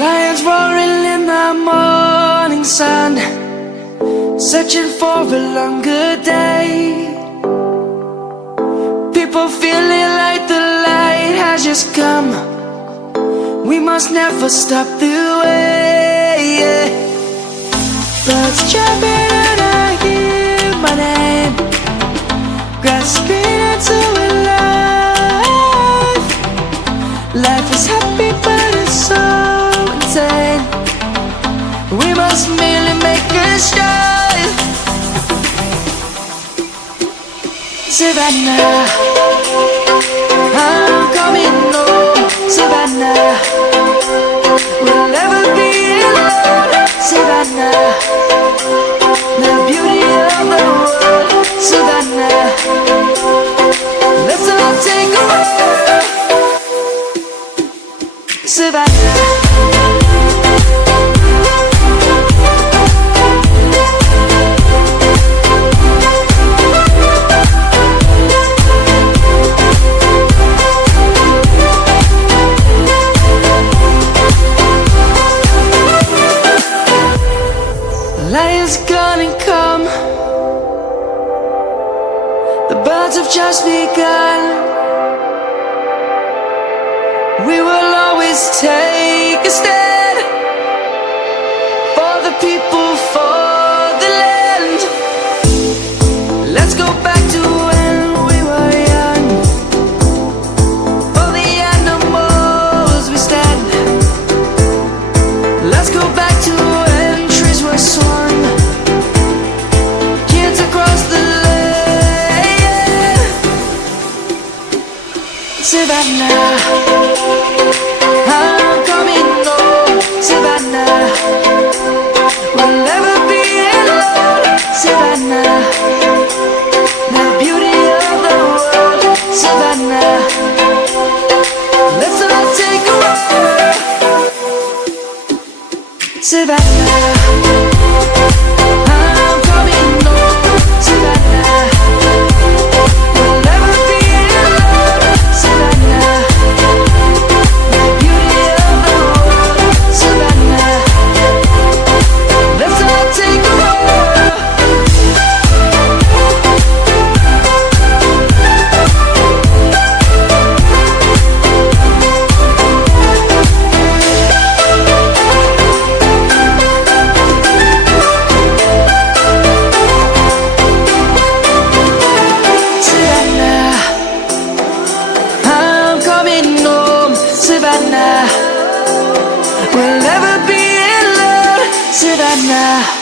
Lions roaring in the morning sun, searching for a longer day. People feeling like the light has just come. We must never stop the way. Birds chirping and I hear my name, grasping into a life. Life is happy but it's so insane. We must merely make a start. Savannah, I'm coming home. Savannah, we'll never be alone. Savannah, the beauty of the world. Savannah, let's all take a walk. Savannah. Lion's gonna come. The birds have just begun. We will always take a stand for the people, for the land. Let's go back to when we were young. For the animals we stand. Let's go back to when trees were swung, kids across the land. Savannah, I'm coming home. Savannah, we'll never be alone. Savannah, the beauty of the world. Savannah, let's all take a walk. Savannah, I'm coming home. Savannah, we'll never be alone. Savannah, the beauty of the world. Savannah, let's all take a walk. Savannah, I'm coming home. Savannah, we'll never be alone. Savannah.